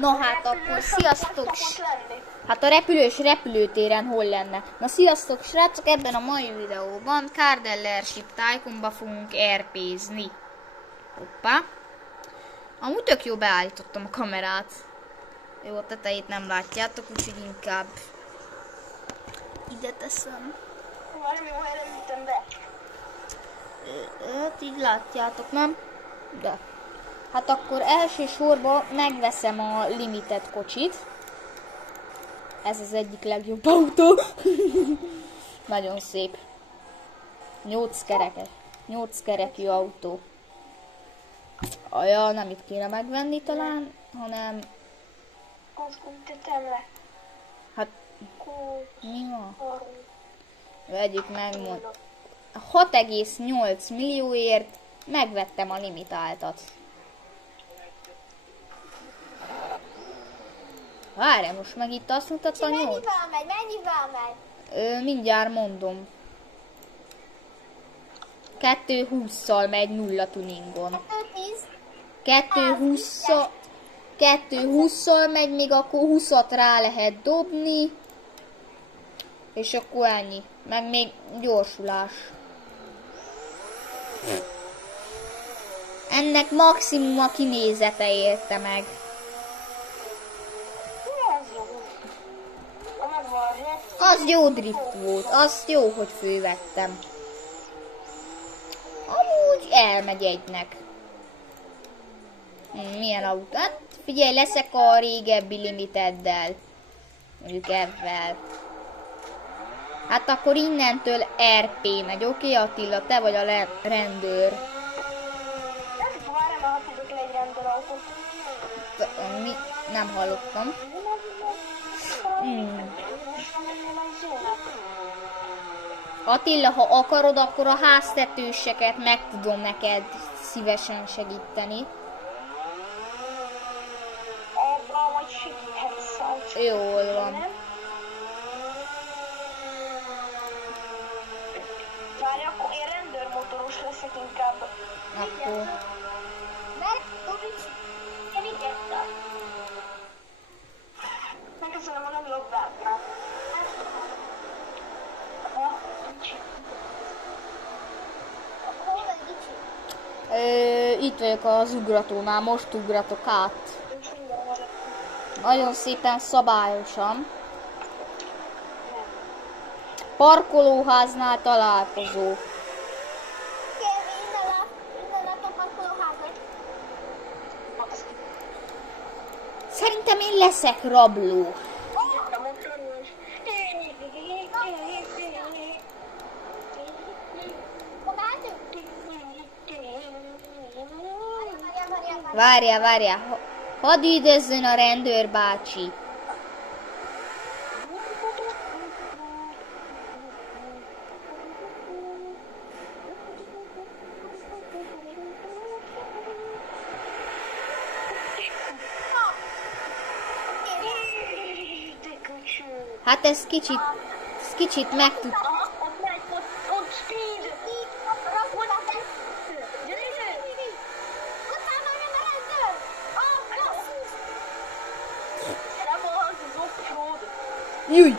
Na hát akkor sziasztok! Hát a repülős repülőtéren hol lenne? Na sziasztok srácok, ebben a mai videóban Cardell Airship Tycoonba fogunk RP-zni. Hoppá! Amúgy tök jó beállítottam a kamerát. Jó, a tetejét nem látjátok, úgyhogy inkább ide teszem. Valami helyre ütöm be. Hát így látjátok, nem? De. Hát akkor elsősorban megveszem a limited kocsit. Ez az egyik legjobb autó. Nagyon szép. 8 kerekes. 8 kerekű autó. Ja, nem itt kéne megvenni talán, hanem... Azt ütöttem le. Hát... Mi van? Vegyük meg, mond. 6,8 millióért megvettem a limitáltat. Várj, most meg itt azt mutatta 8. Mennyivel megy? Mennyivel megy? Mindjárt mondom. 2,20-szal megy 0 tuningon. 2,20-szal 2,20-szal megy, még akkor 20-at rá lehet dobni. És akkor ennyi. Meg még gyorsulás. Ennek maximum a kinézete érte meg. Az jó drift volt, azt jó, hogy fővettem. Amúgy elmegy egynek. Milyen autó? Hát figyelj, leszek a régebbi limiteddel. Mondjuk ebben. Hát akkor innentől RP megy, oké Attila? Te vagy a rendőr. Mi? Nem hallottam. Attila, ha akarod, akkor a háztetőseket meg tudom neked szívesen segíteni. Abban majd segíthetsz. Jól van. Várj, akkor én rendőrmotoros leszek inkább. Akkor... Megköszönöm a nem lobbát. Itt vagyok az ugratónál, most ugratok át. Nagyon szépen szabályosan. Parkolóháznál találkozó. Szerintem én leszek rabló. Várjál. Hadd üldözzön a rendőr bácsi. Hát ez kicsit megtud... Júj!